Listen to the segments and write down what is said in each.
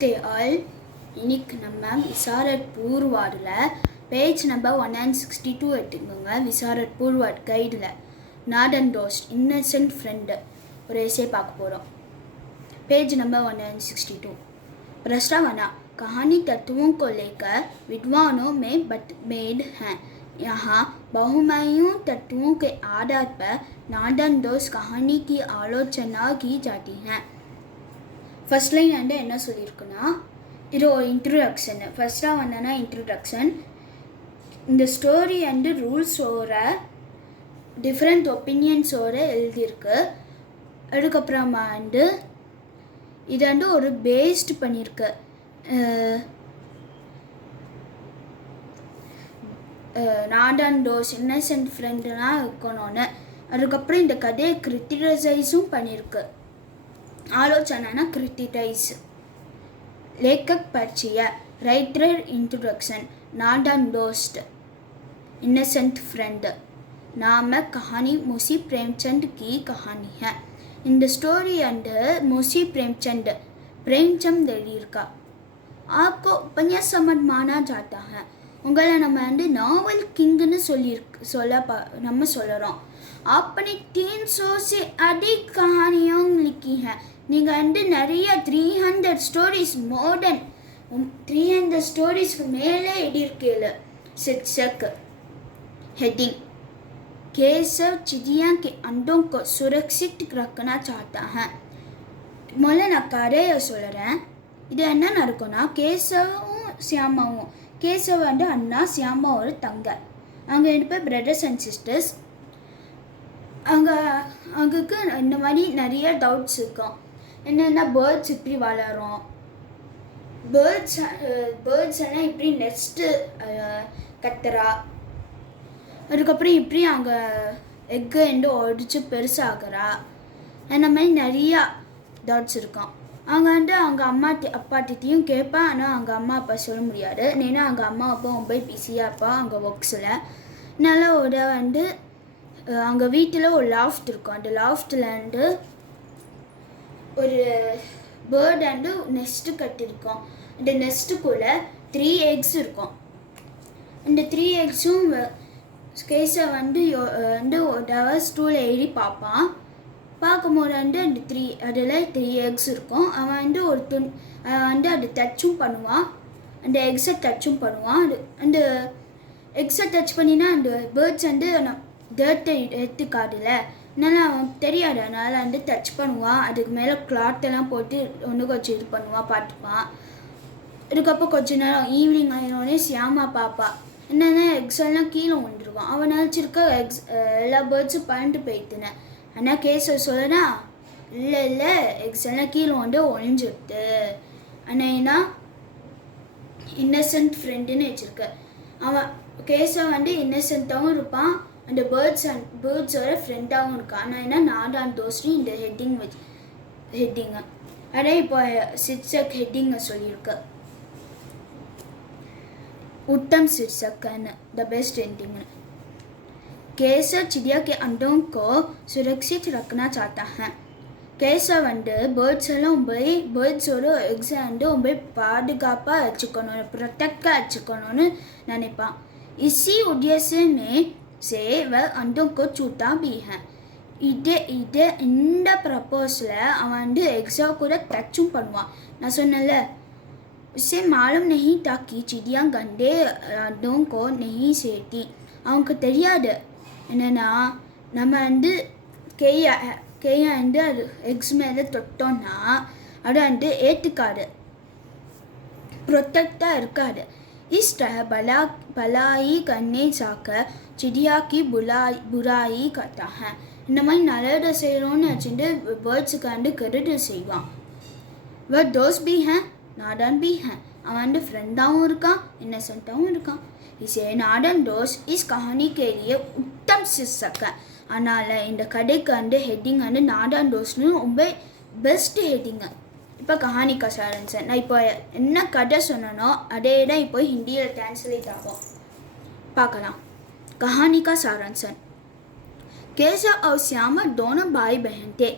All இன்னைக்கு நம்ம விசாரத் பூர்வாடில் page number 162 எடுத்துக்கோங்க. விசாரத் பூர்வாட் கைடில் நாடன் டோஸ்ட் இன்னசென்ட் ஃப்ரெண்டு ஒரு ऐसे பார்க்க போகிறோம். पेज नंबर 162 प्रस्तावना कहानी तत्वों को लेकर विद्वानों में मतभेद हैं. यहाँ बहुमूल्य तत्वों के आधार पर नादन दोस्त कहानी की आलोचना की जाती है. ஃபர்ஸ்ட் லைன் வந்து என்ன சொல்லியிருக்குன்னா, இது ஒரு இன்ட்ரடக்ஷன். ஃபர்ஸ்ட்டாக வந்தோன்னா இன்ட்ரடக்ஷன். இந்த ஸ்டோரி வந்து ரூல்ஸோட டிஃப்ரெண்ட் ஒப்பீனியன்ஸோடு எழுதியிருக்கு. அதுக்கப்புறமா வந்து இது வந்து ஒரு பேஸ்ட் பண்ணியிருக்கு. நாடன் டோஸ் இன்னசென்ட் ஃப்ரெண்டுலாம் இருக்கணும்னு. அதுக்கப்புறம் இந்த கதையை கிரிட்டிசைஸும் பண்ணியிருக்கு. आलोचना क्रिटिसाइज लेखक परिचय राइटर इंट्रोडक्शन नादन दोस्त इनसेंट फ्रेंड नाम कहानी मुंशी प्रेमचंद की कहानी है. இந்த ஸ்டோரி வந்து मुंशी प्रेमचंद எழுதியிருக்கா. आपको उपन्यास समझ माना जाता है. உங்களை நம்ம வந்து நாவல் கிங்னு நம்ம சொல்கிறோம். आपने 300 से अधिक कहानियाँ लिखी हैं. நீங்கள் வந்து நிறைய 300 ஸ்டோரிஸ் மோர் தென் 300 ஸ்டோரிஸ்க்கு மேலே எழுதியிருக்கீங்க. शीर्षक हेडिंग केशव चिड़िया के अंडों को सुरक्षित रखना चाहता है. முதல்ல நான் கதையை சொல்கிறேன். இது என்ன நடக்கும்னா, கேசவும் சியாமாவும், கேசவ் வந்து அண்ணா, சியாமா ஒரு தங்க. அவங்க 2 பேர் பிரதர்ஸ் அண்ட் சிஸ்டர்ஸ். அங்குக்கு இந்த மாதிரி நிறைய டவுட்ஸ் இருக்கும். என்னென்னா பேர்ட்ஸ் இப்படி வளரும், பேர்ட்ஸ் எல்லாம் இப்படி நெஸ்ட்டு கத்துறா, அதுக்கப்புறம் இப்படி அவங்க எக்கு எண்டு ஒடிச்சு பெருசாகிறா, அந்த மாதிரி நிறையா டவுட்ஸ் இருக்கும். அவங்க வந்து அவங்க அப்பாட்டியும் கேட்பேன். ஆனால் அவங்க அம்மா அப்பா சொல்ல முடியாது. ஏன்னா அவங்க அம்மா அப்பா ரொம்ப பிஸியாக இருப்பா அவங்க ஒர்க்ஸில். அதனால ஒரு வந்து அவங்க வீட்டில் ஒரு லாஃப்ட் இருக்கும். அந்த லாஃப்டில் வந்து ஒரு பேர்ட் வந்து நெஸ்ட்டு கட்டியிருக்கோம். அந்த நெஸ்ட்டுக்குள்ளே 3 eggs இருக்கும். இந்த 3 eggsம் கேஸை வந்து ஒரு தடவை ஸ்டூல் ஏறி பார்ப்பான். பார்க்கும்போது வந்து அந்த அதில் 3 eggs இருக்கும். அவன் வந்து வந்து அது டச்சும் பண்ணுவான். அந்த எக்ஸை டச்சும் பண்ணுவான். அந்த எக்ஸை டச் பண்ணினா அந்த பேர்ட்ஸ் வந்து டர்ட்டை எடுத்துக்காதுல, அதனால் அவன் தெரியாது. அதனால் வந்து டச் பண்ணுவான். அதுக்கு மேலே கிளாத்தெல்லாம் போட்டு ஒன்று கொஞ்சம் இது பண்ணுவான், பார்த்துப்பான். அதுக்கப்புறம் கொஞ்ச நேரம் ஈவினிங் ஆகினோடனே சியாமா பாப்பா என்னென்னா எக்ஸ் எல்லாம் கீழே வந்துடுவான். அவன் நினச்சிருக்க எல்லா பேர்ட்ஸும் பறந்து போயிட்டுனேன். ஆனால் கேஸை சொல்லனா, இல்லை எக்ஸ் எல்லாம் கீழே வந்து ஒழிஞ்சிடுது. ஆனால் ஏன்னா இன்னசென்ட் ஃப்ரெண்டுன்னு வச்சுருக்க. அவன் கேஸை வந்து இன்னசென்ட்டாகவும் இருப்பான், அந்த பேர்ட்ஸோட ஃப்ரெண்டாகவும் இருக்கான். ஆனால் என்ன நாடான் தோஸ்ட்ரி இந்த ஹெட்டிங்கு அதே இப்போ शीर्षक ஹெட்டிங்கை சொல்லியிருக்கு. उत्तम शीर्षक द बेस्ट हेडिंग. केशव चिड़िया के अंडों को सुरक्षित रखना चाहता है. கேசவ் வந்து பேர்ட்ஸ் எல்லாம் பேர்ட்ஸோட எக்ஸை வந்து ரொம்ப பாதுகாப்பாக வச்சுக்கணும், ப்ரொடெக்டாக வச்சுக்கணும்னு நினைப்பான். इसी उद्देश्य में से वह अंडों को छूता भी है. இந்த ப்ரப்போஸில் அவன் வந்து எக்ஸா கூட டச்சும் பண்ணுவான். நான் சொன்னல, उसे मालूम नहीं था कि चिड़िया गंदे अंडों को नहीं सेती. அவனுக்கு தெரியாது என்னென்னா, நம்ம வந்து கேயை வந்து அது எக்ஸ் மேலே தொட்டோன்னா அது வந்து ஏற்றுக்காது, ப்ரொடெக்டாக இருக்காது. इस तरह भलाई करने जाकर चिड़िया की बुराई करता है. இந்த மாதிரி நல்லதை செய்கிறோன்னு வச்சுட்டு பேர்ட்ஸுக்கு வந்து கெடுதல் செய்வான். वह दोस्त भी हैं नादन भी हैं. அவன் வந்து ஃப்ரெண்டாகவும் இருக்கான், இன்னசென்ட்டாகவும் இருக்கான். इसे नादन दोस्त इस कहानी के लिए उत्तम शीर्षक है. அதனால் இந்த கதைக்கு வந்து ஹெட்டிங் வந்து நாடன் டோஸ்ட்னு ரொம்ப பெஸ்ட் ஹெட்டிங்கு. இப்போ கஹானி கா சாரன்சன். நான் இப்போ என்ன கதை சொன்னனோ அதே தான் இப்போ ஹிந்தியில் டிரான்ஸ்லேட் ஆகும். பார்க்கலாம். कहानी का सारांश. केशव और श्यामा दोनों भाई बहन थे.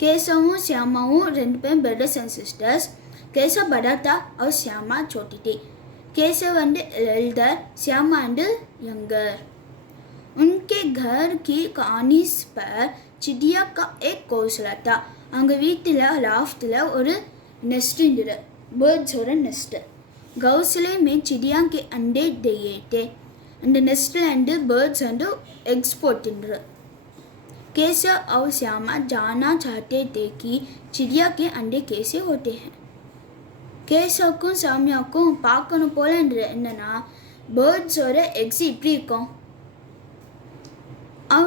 केशव श्यामा 2 பேரும் ब्रदर्स एंड सिस्टर्स. केशव बड़ा था और श्यामा छोटी थी. Keshav and elder, Shyama and younger. उनके घर की कानिस पर चिड़िया का एक घोंसला था. அங்கே வீட்டில் லாஃப்டில் ஒரு நெஸ்ட் இருந்தது. பேர்ட்ஸோட நெஸ்ட். घोंसले में चिड़िया के अंडे दिए थे. அந்த Nestlé and birds and X போட்டுரு. केशव और श्यामा जानना चाहते थे कि चिड़िया के अंडे कैसे होते हैं. கேசவுக்கும் சாமியாவுக்கும் பார்க்கணும் போல என்னன்னா பேர்ட்ஸோட எக்ஸ் இப்படி இருக்கும். और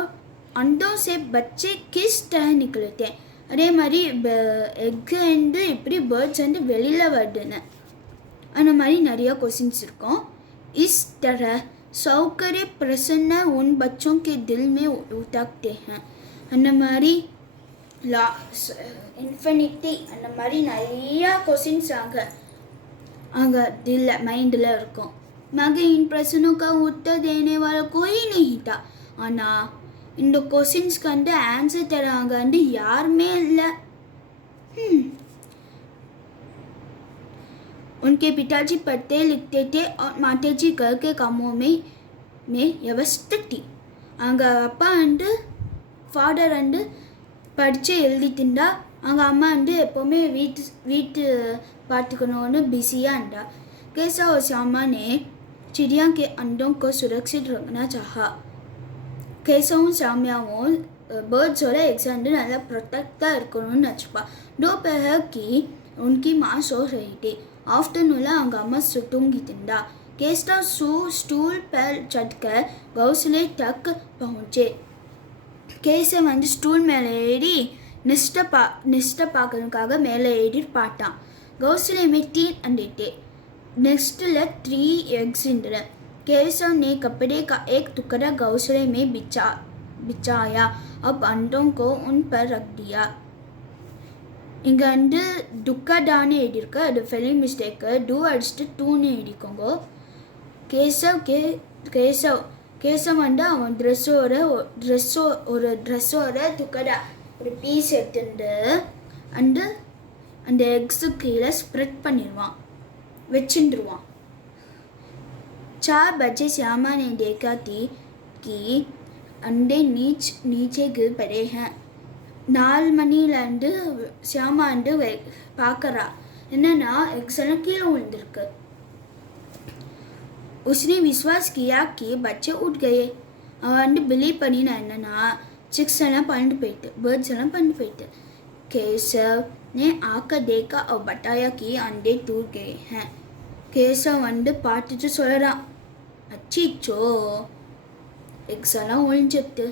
अंडों से बच्चे किस तरह निकलते हैं. அதே மாதிரி எக்கு வந்து இப்படி பேர்ட்ஸ் வந்து வெளியில் வருதுன்னு அந்த மாதிரி நிறைய क्वेश्चंस இருக்கும். इस तरह सौकर्य प्रसन्न उन बच्चों के दिल में उतरते हैं. அந்த மாதிரி இன்ஃபினிட்டி அந்த மாதிரி நிறையா क्वेश्चंस அங்கே दिल மைண்டில் இருக்கும். मगर इन प्रश्नों का उत्तर देने वाला कोई नहीं था. ஆனால் இந்த क्वेश्चंஸ்க்கு வந்து ஆன்சர் தராங்க வந்து யாருமே இல்லை. उनके पिताजी पढ़ते लिखते थे और माताजी घर के कामों में व्यवस्थित थी. அங்கே அப்பா வந்து ஃபாதர் வந்து படித்து எழுதிட்டுண்டா. அங்கே அம்மா வந்து எப்போவுமே வீட்டு பார்த்துக்கணுன்னு பிஸியாக இருந்தா. केशव और श्यामा ने चिड़िया के अंडों को सुरक्षित रखना चाहा. கேசவும் சாமியாவும் பேர்ட்ஸோட எக்ஸ் வந்து நல்லா ப்ரொடெக்டாக இருக்கணும்னு நினச்சிப்பா. दोपहर की उनकी माँ सो रही थी. आफ्टरनून அவங்க அம்மா தூங்கிட்டு இருந்தா. केशव स्टूल पर चढ़कर घोंसले तक पहुँचे. கேசவ் வந்து ஸ்டூல் மேலே ஏறி நெஸ்ட்டை பார்க்கறதுக்காக மேலே ஏறி பார்த்தான். घोंसले में 3 अंडे थे. Nestlé 3 eggs Inder. केशव ने कपड़े का एक टुकड़ा घोंसले में बिछाया. अब अंडों को उन पर रख दिया. இங்கே வந்து டுக்கடான்னு எழுதியிருக்கு. அது ஃபெலிங் மிஸ்டேக்கு. டூ அடிச்சுட்டு டூன்னு எழுதிக்கோங்க. கேசவ் வந்து அவன் ட்ரெஸ்ஸோட துக்கடா ஒரு பீஸ் எடுத்துட்டு அந்த எக்ஸு கீழே ஸ்ப்ரெட் பண்ணிடுவான், வச்சுட்டுருவான். 4 बजे श्यामा ने देखा थी कि अंडे नीचे गिर पड़े हैं. 4 மணிலேருந்து श्यामा வந்து பார்க்குறா. என்னன்னா எக்ஸ் எல்லாம் கீழே விழுந்திருக்கு. उसने विश्वास किया कि बच्चे उठ गए. அவன் வந்து பிலீவ் பண்ணினா என்னன்னா चिक्स எல்லாம் பறந்து போயிட்டு, பேர்ட்ஸ் எல்லாம் பறந்து போயிட்டு. केशव ने आकर देखा और बताया कि अंडे टूट गए हैं. केशव வந்து பார்த்துட்டு சொல்கிறான், அச்சிச்சோ எக்ஸ் எல்லாம் ஒழிஞ்சிட்டு.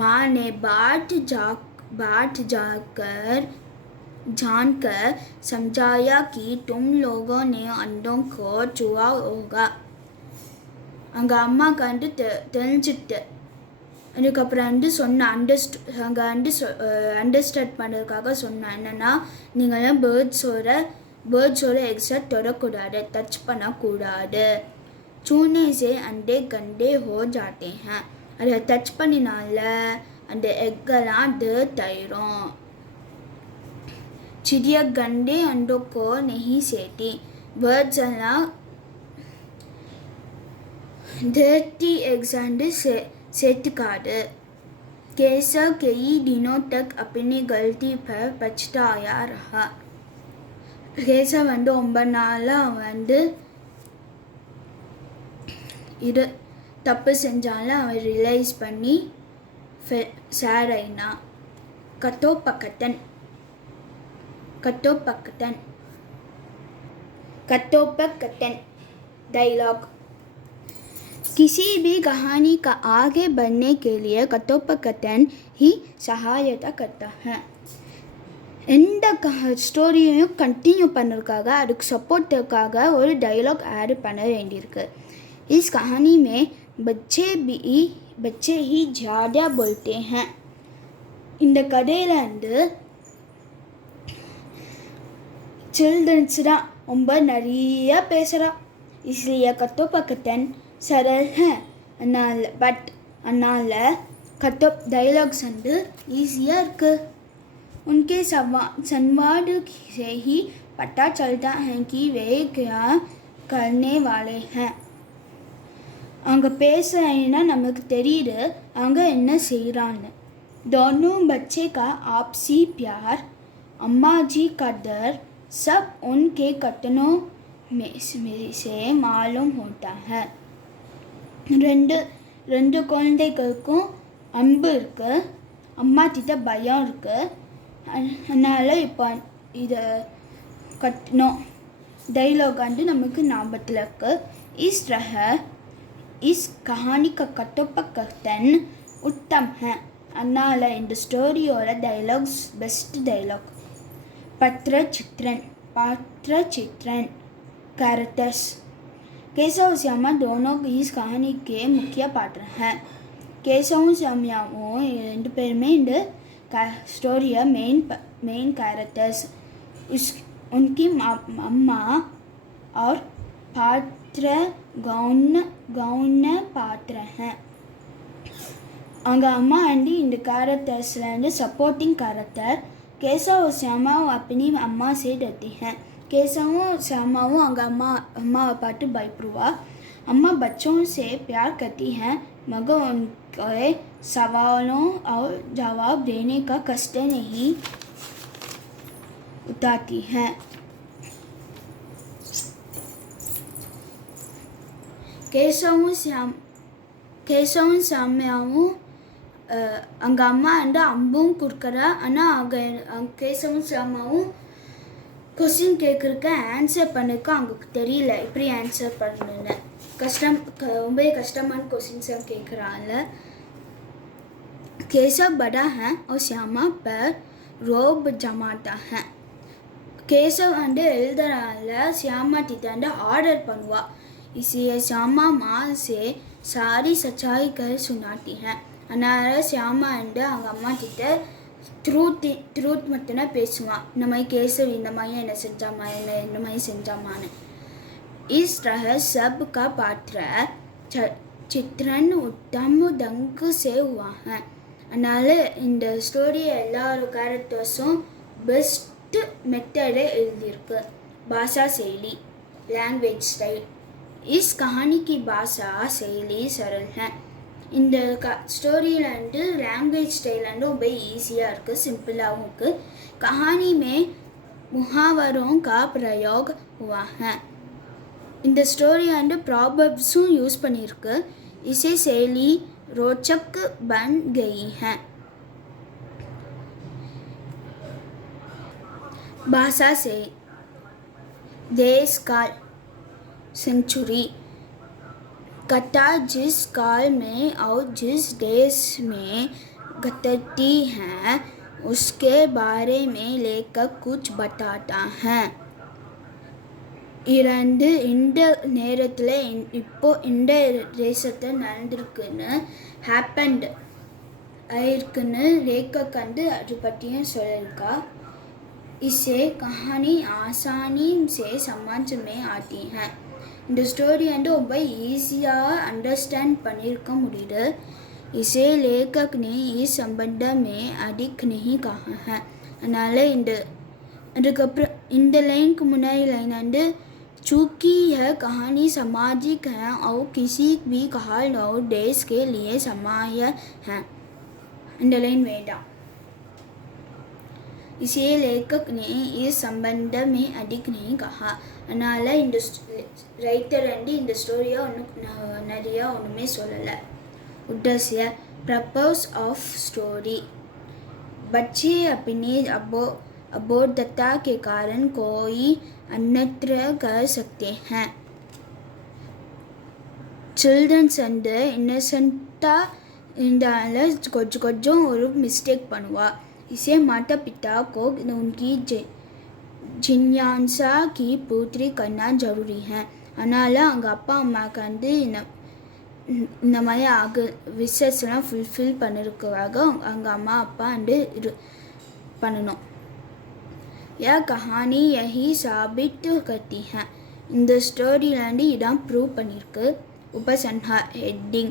माँ ने बाट जानकर समझाया कि तुम लोगों ने अंडों को छुआ होगा. அங்கே அம்மாவுக்கு வந்து தெரிஞ்சுட்டு அதுக்கப்புறம் வந்து சொன்ன அங்கே வந்து அண்டர்ஸ்டாண்ட் பண்ணுறதுக்காக சொன்னேன். என்னென்னா நீங்களாம் பேர்ட்ஸோட எக்ஸை தொடக்கூடாது, டச் பண்ணக்கூடாது. छूने से अंडे गंदे हो जाते हैं. அதை டச் பண்ணினால அந்த எக்கெல்லாம் டர்ட் ஆயிரும். चिड़िया गंदे अंडों को नहीं सेती. बर्ड्स एல்லாம் डर्टी एग्स सेतकाது. केशव कई दिनों तक अपनी गलती पर पछताया रहा. केशव வந்து 9 நாளாக அவன் வந்து இது தப்பு செஞ்சாலும் அவன் ரியலைஸ் பண்ணி சேட் ஆயினான். கத்தோப்பக்கத்தன் डायलॉग. किसी भी कहानी का आगे बढ़ने के लिए कथोपकथन ही सहायता करता है. எந்த ஸ்டோரியையும் கண்டினியூ பண்ணுறதுக்காக அதுக்கு சப்போர்ட்டுக்காக ஒரு டைலாக் ஆட் பண்ண வேண்டியிருக்கு. इस कहानी में बच्चे ही ज़्यादा बोलते हैं. இந்த கதையில் வந்து चिल्ड्रंस தான் ரொம்ப நிறைய பேசுகிறா. इसलिए कथोपकथन सरल है. அதனால் டைலாக்ஸ் வந்து ஈஸியாக இருக்குது. उनके संवाद से ही पता चलता है कि वे क्या करने वाले हैं. அவங்க பேசுறேன்னா நமக்கு தெரியுது அவங்க என்ன செய்கிறான்னு. दोनों बच्चे का आपसी प्यार, अम्मा जी का डर, सब उनके कथनों में से मालूम होता है. ரெண்டு குழந்தைகளுக்கும் அன்பு இருக்கு, அம்மா கிட்ட பயம் இருக்கு. அதனால் இப்போ இதை கட்டணும் டைலாக் வந்து நமக்கு ஞாபகத்தில் இருக்கு. इस तरह इस कहानी का कथोपकथन उत्तम है. அதனால் இந்த ஸ்டோரியோட டைலாக்ஸ் பெஸ்ட் டைலாக். पात्र चित्रण कैरेक्टर्स. केशव और श्यामा दोनों इस कहानी के मुख्य पात्र हैं. केशव श्यामाவும் ரெண்டு பேருமே இந்த ஸ்டோரியை मेन कैरेक्टर्स. उनकी अम्मा और पात्र गौण पात्र हैं. அவங்க அம்மா வந்து இந்த कैरेक्टर्सல வந்து सपोर्टिंग कैरेक्टर. केशव और श्यामा अपनी अम्मा से डरती हैं. केशव और श्यामाவும் அவங்க அம்மாவை பார்த்து பயப்படுவா. अम्मा बच्चों से प्यार करती हैं मगर उनके सवालों और जवाब देने का कष्ट नहीं उठाती हैं. கேசவும் சாமியாவும் அவங்க அம்மா வந்து அம்பும் கொடுக்குறா. ஆனால் அவங்க கேசவும் சாமாவும் கொஸ்டின் கேட்குறக்கு ஆன்சர் பண்ணக்கு அவங்களுக்கு தெரியல எப்படி ஆன்சர் பண்ணணுன்னு. ரொம்ப கஷ்டமான கொஸ்டின்ஸாக கேட்குறாங்க. केशव बड़ा है और श्यामा पर रोब जमाता है. केशव வந்து எழுதுறால श्यामा கிட்ட வந்து ஆர்டர் பண்ணுவா. इसलिए श्यामा माँ से सारी सच्चाई कर सुनाती हैं. அதனால் श्यामा வந்து அவங்க அம்மா கிட்ட ட்ரூத் மட்டும்தான் பேசுவான். இந்த மாதிரி கேசவ் இந்த மாதிரி என்ன செஞ்சாமா இந்த மாதிரி செஞ்சாமான்னு. इस तरह सब का पात्र चित्रण उत्तम ढंग से हुआ है. அதனால் இந்த ஸ்டோரி எல்லாரும் கேரக்டர்ஸும் பெஸ்ட் மெத்தடை எழுதியிருக்கு. பாஷா शैली लैंग्वेज स्टाइल. इस कहानी की भाषा शैली सरल है. இந்த ஸ்டோரியில் வந்து லாங்குவேஜ் ஸ்டைல் வந்து ரொம்ப ஈஸியாக இருக்குது, சிம்பிளாகவும் இருக்குது. कहानी में मुहावरों का प्रयोग हुआ है. இந்த ஸ்டோரி வந்து ப்ராபர்ப்ஸும் யூஸ் பண்ணியிருக்கு. इसे शैली रोचक बन गई है. भाषा से देश काल सेंचुरी. कथा जिस काल में और जिस देश में घटती है उसके बारे में लेखक कुछ बताता है. இந்த நேரத்தில் இப்போ இந்த தேசத்தில் நடந்திருக்குன்னு ஹேப்பன்ட் ஆயிருக்குன்னு லேக்கக் வந்து அது பற்றியும் சொல்லியிருக்கா. इसे कहानी आसानी से समझ में आती है. இந்த ஸ்டோரி வந்து ரொம்ப ஈஸியாக அண்டர்ஸ்டாண்ட் பண்ணியிருக்க முடியுது. इसे लेखक ने इस संबंध में अधिक नहीं कहा है. அதனால் அதுக்கப்புறம் இந்த லைனுக்கு முன்னாடி லைன் வந்து चूँकि यह कहानी सामाजिक है और किसी भी काल और देश के लिए समाय है. இந்த லைன் வேண்டாம். इसे लेखक ने इस संबंध में अधिक नहीं कहा. அதனால் இந்த ரைட்டர் வந்து இந்த ஸ்டோரியை ஒன்றும் நிறையா ஒன்றுமே சொல்லலை. उद्देश्य पर्पस ऑफ स्टोरी. बच्चे अपनी अबोधता के कारण कोई अन्यत्र कर सकते हैं. चिल्ड्रंस வந்து இன்னசென்ட்டாக இருந்தாலும் கொஞ்சம் ஒரு மிஸ்டேக் பண்ணுவா. इसे माता पिता को उनकी जिज्ञासा की पूर्ति करना ज़रूरी है. அதனால் அவங்க அப்பா அம்மாவுக்கு வந்து இந்த மாதிரி விஷயஸ்லாம் ஃபுல்ஃபில் பண்ணிருக்காக அவங்க அம்மா அப்பா வந்து பண்ணணும். यह कहानी यही साबित करती है. இந்த ஸ்டோரியில் வந்து இதான் ப்ரூவ் பண்ணியிருக்கு. उपसंहार एंडिंग.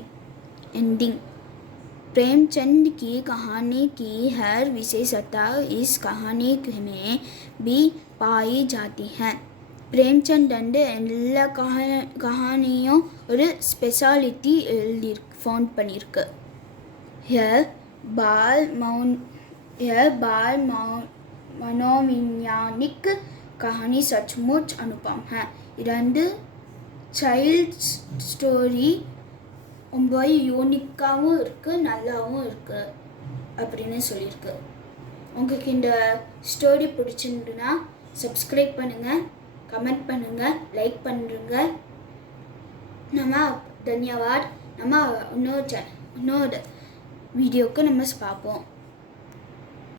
प्रेमचंद की कहानी की हर विशेषता इस कहानी में भी पाई जाती है. பிரேம்சந்த் எல்லா கஹானியும் ஒரு ஸ்பெஷாலிட்டி ஃபவுண்ட் பண்ணியிருக்கு. बाल मनोवैज्ञानिक कहानी सचमुच अनुपम है. இரண்டு சைல்ட் ஸ்டோரி ரொம்ப யூனிக்காகவும் இருக்குது, நல்லாவும் இருக்குது அப்படின்னு சொல்லியிருக்கு. உங்களுக்கு இந்த ஸ்டோரி பிடிச்சிருந்துன்னா சப்ஸ்கிரைப் பண்ணுங்கள், கமெண்ட் பண்ணுங்கள், லைக் பண்ணுங்க. தன்யவாத். நம்ம இன்னொரு வீடியோக்கு நம்ம பார்ப்போம்.